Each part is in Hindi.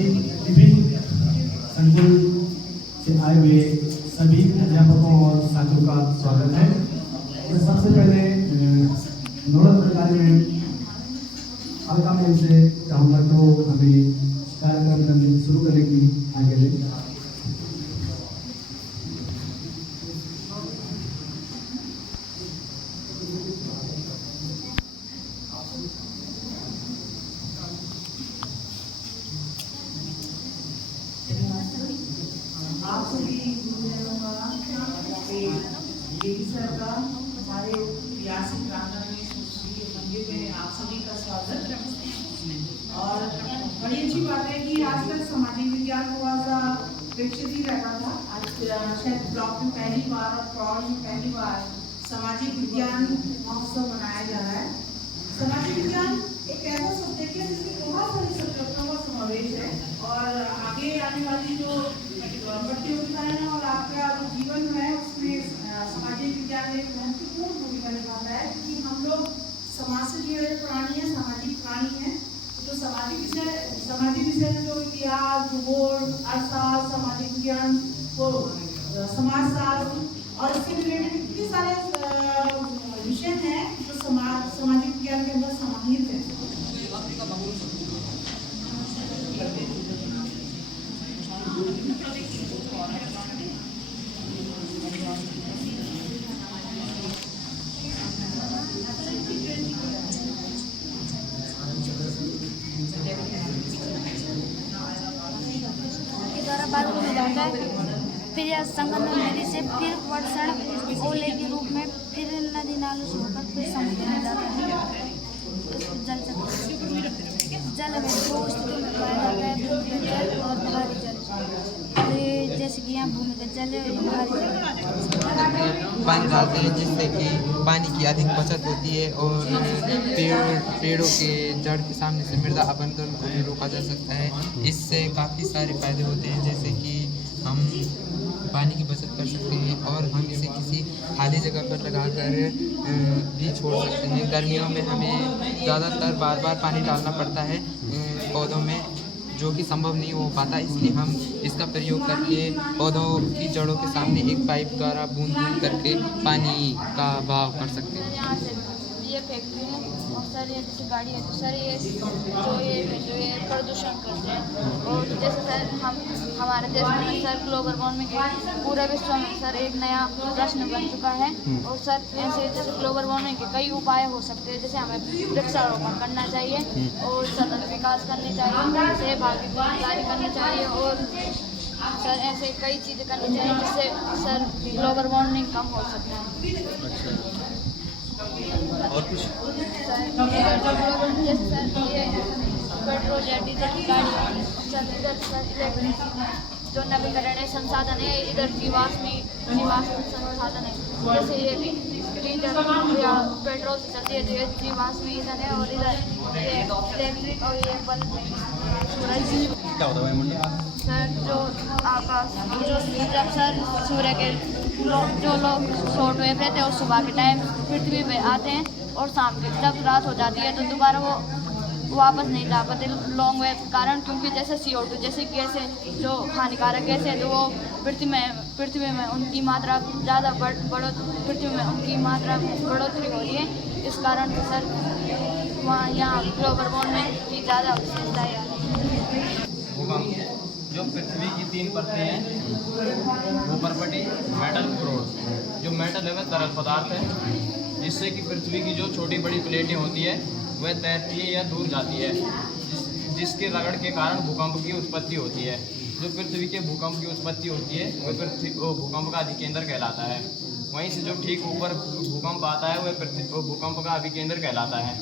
सभी विभिन्न संकुल से आए हुए सभी अध्यापकों और छात्रों का स्वागत है। मैं सबसे पहले नोडल अधिकारी में अलका मैम से कहूँगा तो हमें कार्यक्रम शुरू करने की आज्ञा दें। आप सभी गुरुजनों का हमारे रियासी प्रांगण में मंदिर में आप सभी का स्वागत। और बड़ी अच्छी बात है कि आज तक सामाजिक विज्ञान थोड़ा सा विकसित ही रहता था। आज शायद ब्लॉक में पहली बार और प्रौढ़ में पहली बार सामाजिक विज्ञान महोत्सव मनाया जा रहा है। सामाजिक विज्ञान एक ऐसा सब्जेक्ट है जिसमें बहुत सारे सब्जेक्टों का समावेश है और आगे आने वाली जो प्रतियोगिताएं हैं और आपका जो जीवन है उसमें सामाजिक विज्ञान एक महत्वपूर्ण भूमिका निभाता है, क्योंकि हम लोग समाज से जुड़े प्राणी हैं, सामाजिक प्राणी हैं। तो सामाजिक विषय में जो इतिहास, भूगोल, अर्थशास्त्र, सामाजिक विज्ञान, तो समाजशास्त्र और इससे रिलेटेड इतने सारे विषय हैं जो सामाजिक विज्ञान के अंदर समाहित है। फिर यह संगम नदी से फिर वर्षण ओले के रूप में फिर नदी नालों से होकर फिर समुद्र में जाता है। जल में दो स्थितियों में पाया जाता है, भूमिगत जल और भारी जल। तो जैसे कि यहाँ भूमिगत जल है और भारी जल पानी डालते हैं जिससे कि पानी की अधिक बचत होती है और पेड़ों के जड़ के सामने से मृदा अपरदन को भी रोका जा सकता है। इससे काफ़ी सारे फायदे होते हैं, जैसे कि हम पानी की बचत कर सकते हैं और हम इसे किसी खाली जगह पर लगाकर भी छोड़ सकते हैं। गर्मियों में हमें ज़्यादातर बार बार पानी डालना पड़ता है पौधों में, जो कि संभव नहीं हो पाता, इसलिए हम इसका प्रयोग करके पौधों की जड़ों के सामने एक पाइप द्वारा बूंद बूंद करके पानी का बहाव कर सकते हैं। यहाँ से ये फैक्ट्री है और सर ये जैसे गाड़ी है तो सर ये प्रदूषण करते हैं। और जैसे सर हमारे देश में सर ग्लोबल वार्मिंग पूरे विश्व में सर एक नया प्रश्न बन चुका है। और सर ऐसे जैसे ग्लोबल वार्मिंग के कई उपाय हो सकते हैं, जैसे हमें वृक्षारोपण करना चाहिए और सतत विकास करनी चाहिए, सेब भागीदारी करनी चाहिए और सर ऐसे कई चीज़ें करनी चाहिए जिससे सर ग्लोबल वार्मिंग कम हो सकता है। और कुछ जैसे सर ये पेट्रोल या डीजल की गाड़ी सर इधर सर इलेक्ट्रिक जो नवीकरणीय संसाधन है, इधर जीवाश्म संसाधन है। जैसे ये डीजल या पेट्रोल से चलती है तो ये जीवाश्म ईंधन है और इधर ये इलेक्ट्रिक और ये बल्ब सूरज क्या होता है सर जो आकाश जो जब सर सूर्य के जो लोग शॉर्ट वेव रहते हैं वो सुबह के टाइम पृथ्वी पे आते हैं और शाम के जब रात हो जाती है तो दोबारा वो वापस नहीं जा पाते लॉन्ग वेव के कारण, क्योंकि जैसे CO2 जैसे गैसें जो हानिकारक गैसें हैं तो वो पृथ्वी में उनकी मात्रा ज़्यादा पृथ्वी में उनकी मात्रा बढ़ोतरी हो रही है। इस कारण से सर वहाँ यहाँ ग्लोबल वार्मिंग की ज़्यादा विशेषताएँ आ रही है। भूकंप जो पृथ्वी की 3 परतें हैं, भूपर्पटी, मेटल, क्रोड। जो मेटल है वह तरल पदार्थ है, जिससे कि पृथ्वी की जो छोटी बड़ी प्लेटें होती है वह तैरती है या दूर जाती है, जिसके रगड़ के कारण भूकंप की उत्पत्ति होती है। जो पृथ्वी के भूकंप की उत्पत्ति होती है वह भूकंप का अधिकेंद्र कहलाता है। वहीं से जो ठीक ऊपर भूकंप आता है वह भूकंप का अभिकेंद्र कहलाता है।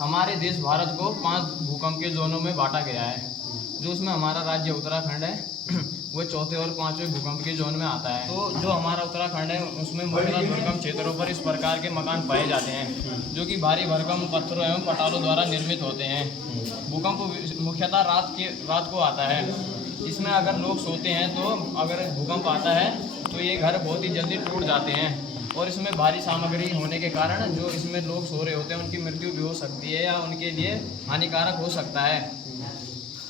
हमारे देश भारत को 5 भूकंप के जोनों में बांटा गया है। जो उसमें हमारा राज्य उत्तराखंड है वह 4थे और 5वें भूकंप के जोन में आता है। तो जो हमारा उत्तराखंड है उसमें मुख्यतः दुर्गम क्षेत्रों पर इस प्रकार के मकान पाए जाते हैं, जो कि भारी भरकम पत्थरों एवं पटालों द्वारा निर्मित होते हैं। भूकंप मुख्यतः रात को आता है। इसमें अगर लोग सोते हैं तो अगर भूकंप आता है तो ये घर बहुत ही जल्दी टूट जाते हैं और इसमें भारी सामग्री होने के कारण जो इसमें लोग सो रहे होते हैं उनकी मृत्यु भी हो सकती है या उनके लिए हानिकारक हो सकता है।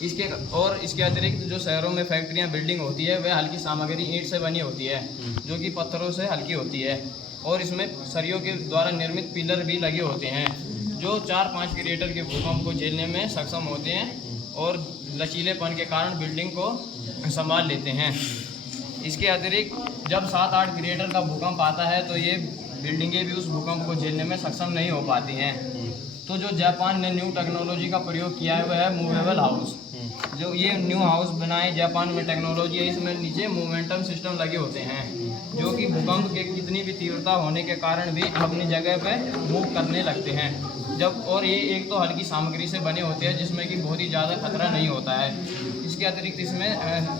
इसके अतिरिक्त जो शहरों में फैक्ट्रियां बिल्डिंग होती है वह हल्की सामग्री ईंट से बनी होती है, जो कि पत्थरों से हल्की होती है, और इसमें सरियों के द्वारा निर्मित पिलर भी लगे होते हैं जो 4-5 ग्रेटर के भूकंप को झेलने में सक्षम होते हैं और लचीलेपन के कारण बिल्डिंग को संभाल लेते हैं। इसके अतिरिक्त जब 7-8 ग्रेटर का भूकंप आता है तो ये बिल्डिंगें भी उस भूकंप को झेलने में सक्षम नहीं हो पाती हैं। तो जो जापान ने न्यू टेक्नोलॉजी का प्रयोग किया है वह है मूवेबल हाउस। जो ये न्यू हाउस बनाए जापान में टेक्नोलॉजी है, इसमें नीचे मोमेंटम सिस्टम लगे होते हैं जो कि भूकंप के कितनी भी तीव्रता होने के कारण भी अपनी जगह पे मूव करने लगते हैं। और ये एक तो हल्की सामग्री से बने होते हैं जिसमें कि बहुत ही ज़्यादा खतरा नहीं होता है। इसके अतिरिक्त इसमें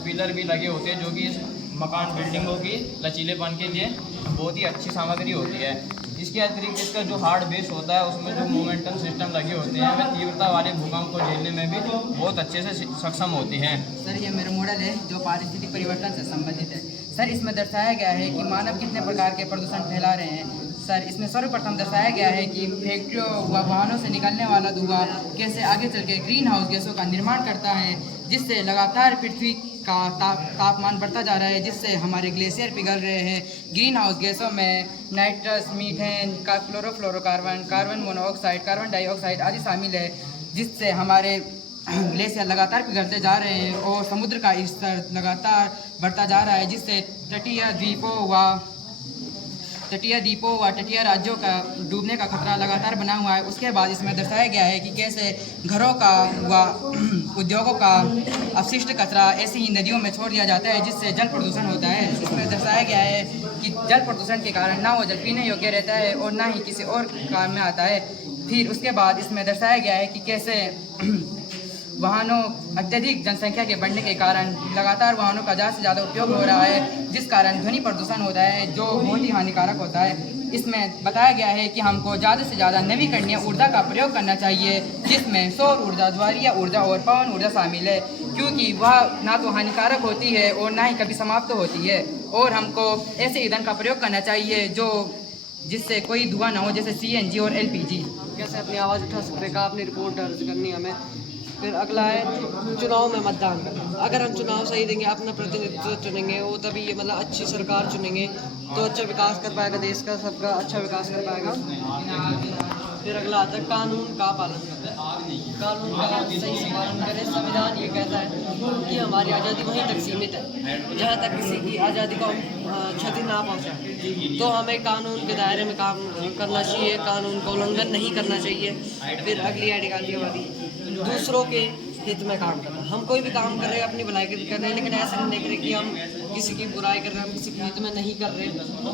पिलर भी लगे होते हैं जो कि इस मकान बिल्डिंगों की लचीलेपन के लिए बहुत ही अच्छी सामग्री होती है। इसके अतिरिक्त इसका जो हार्ड बेस होता है उसमें जो मोमेंटम सिस्टम लगे होते हैं वे तीव्रता वाले भूकंप को झेलने में भी बहुत अच्छे से सक्षम होती हैं। सर ये मेरा मॉडल है जो पारिस्थितिक परिवर्तन से संबंधित है। सर इसमें दर्शाया गया है कि मानव कितने प्रकार के प्रदूषण फैला रहे हैं। सर इसमें सर्वप्रथम दर्शाया गया है कि फैक्ट्रियों व वाहनों से निकलने वाला धुआं कैसे आगे चल के ग्रीन हाउस गैसों का निर्माण करता है, जिससे लगातार पृथ्वी का तापमान बढ़ता जा रहा है, जिससे हमारे ग्लेशियर पिघल रहे हैं। ग्रीन हाउस गैसों में nitrous, methane, chlorofluorocarbon, carbon monoxide, carbon dioxide आदि शामिल है, जिससे हमारे ग्लेशियर लगातार पिघलते जा रहे हैं और समुद्र का स्तर लगातार बढ़ता जा रहा है, जिससे तटीय द्वीपों व तटीय राज्यों का डूबने का खतरा लगातार बना हुआ है। उसके बाद इसमें दर्शाया गया है कि कैसे घरों का व उद्योगों का अपशिष्ट कचरा ऐसी ही नदियों में छोड़ दिया जाता है, जिससे जल प्रदूषण होता है। इसमें दर्शाया गया है कि जल प्रदूषण के कारण ना वो जल पीने योग्य रहता है और ना ही किसी और काम में आता है। फिर उसके बाद इसमें दर्शाया गया है कि कैसे वाहनों अत्यधिक जनसंख्या के बढ़ने के कारण लगातार वाहनों का ज़्यादा से ज़्यादा उपयोग हो रहा है, जिस कारण ध्वनि प्रदूषण होता है जो बहुत ही हानिकारक होता है। इसमें बताया गया है कि हमको ज़्यादा से ज़्यादा नवीकरणीय ऊर्जा का प्रयोग करना चाहिए, जिसमें सौर ऊर्जा, ज्वारीय ऊर्जा और पवन ऊर्जा शामिल है, क्योंकि वह ना तो हानिकारक होती है और ना ही कभी समाप्त होती है। और हमको ऐसे ईंधन का प्रयोग करना चाहिए जिससे कोई धुआं ना हो, जैसे CNG और LPG। कैसे अपनी आवाज़ उठा सकते हैं, कहाँ अपनी रिपोर्ट दर्ज करनी हमें। फिर अगला है चुनाव में मतदान करना। अगर हम चुनाव सही देंगे, अपना प्रतिनिधित्व चुनेंगे, वो तभी ये मतलब अच्छी सरकार चुनेंगे तो अच्छा विकास कर पाएगा, देश का सबका अच्छा विकास कर पाएगा। फिर अगला आता है कानून का पालन करना। कानून का सही से पालन करें। संविधान ये कहता है कि हमारी आज़ादी वहीं तक सीमित है जहाँ तक किसी की आज़ादी को क्षति ना पहुँचाए, तो हमें कानून के दायरे में काम करना चाहिए, कानून का उल्लंघन नहीं करना चाहिए। फिर अगली आर्टिकल ये वाली दूसरों के हित में काम करना। हम कोई भी काम कर रहे हैं अपनी भलाई के लिए कर रहे हैं, लेकिन ऐसा नहीं देख रहे कि हम किसी की बुराई कर रहे हैं, हम किसी के हित में नहीं कर रहे।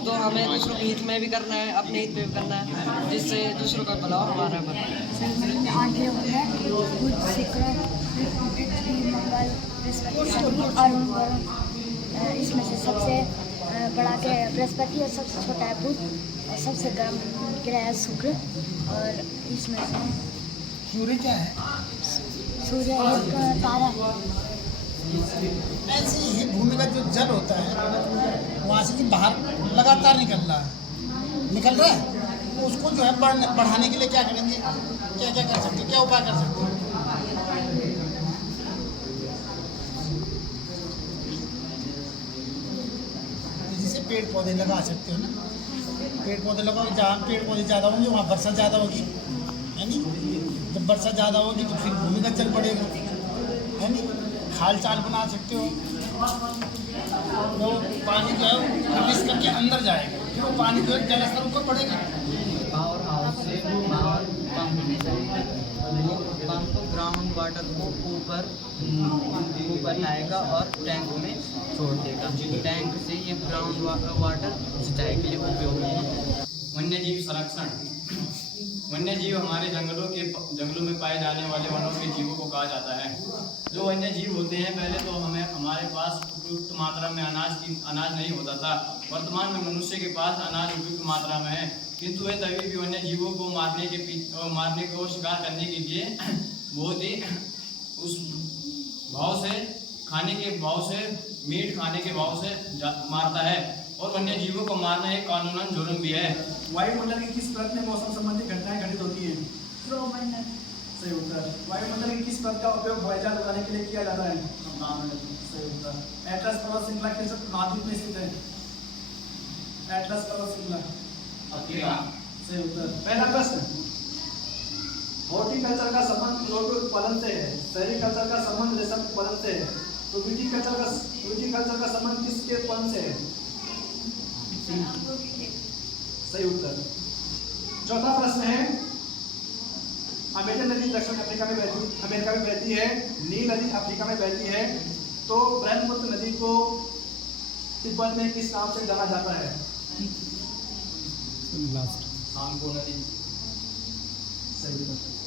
तो हमें दूसरों के हित में भी करना है, अपने हित में भी करना है, जिससे दूसरों का भला हो, हमारा भला। इसमें से सबसे बड़ा ग्रह बृहस्पति और सबसे छोटा है बुध और सबसे गर्म ग्रह है शुक्र। और इसमें से सूर्य क्या है? सूर्य एक तारा है। ऐसे ही भूमिगत जो जल होता है वहाँ से बाहर लगातार निकल रहा है, तो उसको जो है बढ़ाने के लिए क्या करेंगे, क्या क्या कर सकते हैं, क्या उपाय कर सकते हैं? जैसे पेड़ पौधे लगा सकते हो ना, पेड़ पौधे लगाओ, जहाँ पेड़ पौधे ज़्यादा होंगे वहाँ वर्षा ज़्यादा होगी, है नी। जब वर्षा ज़्यादा होगी तो फिर भूमिगत जल बढ़ेगा, है नी। खाल चाल बना सकते हो, तो पानी जो है रिलीज करके अंदर जाएगा, फिर वो पानी जो है जल स्तर ऊपर बढ़ेगा। पावर हाउस से पावर पंप में जाएगा, वो पंप ग्राउंड वाटर को ऊपर लाएगा और टैंक में छोड़ देगा। टैंक से ये ग्राउंड वाटर सिंचाई के लिए उपयोग होगा। वन्यजीव संरक्षण। वन्यजीव हमारे जंगलों में पाए जाने वाले वनों के जीवों को कहा जाता है। जो वन्यजीव होते हैं, पहले तो हमारे पास उपयुक्त मात्रा में अनाज नहीं होता था। वर्तमान में मनुष्य के पास अनाज उपयुक्त मात्रा में है, किंतु वे तभी भी वन्य जीवों को मारने को शिकार करने के लिए बहुत ही उस भाव से, खाने के भाव से, मीट खाने के भाव से मारता है। और वन्य जीवों को मारना एक कानूनन जुर्म भी है। वायुमंडल की किस परत में मौसम संबंधी घटनाएं घटित होती हैं? सही उत्तर। वायुमंडल की किस पद का उपयोग हवाई जहाज उड़ाने के लिए किया जाता है? सही उत्तर। एटलस पर्वत श्रृंखला किस महाद्वीप में स्थित है? एटलस पर्वत श्रृंखला। सही उत्तर। पहला प्रश्न, हॉर्टिकल्चर का संबंध फूलों के उत्पादन से है, सेरिकल्चर का संबंध रेशम उत्पादन से है, तो विटीकल्चर का संबंध किसके उत्पादन से है? सही उत्तर। चौथा प्रश्न है, अमेजन नदी दक्षिण अमेरिका में बहती है, नील नदी अफ्रीका में बहती है, तो ब्रह्मपुत्र नदी को तिब्बत में किस नाम से जाना जाता है? सांगो नदी। सही उत्तर।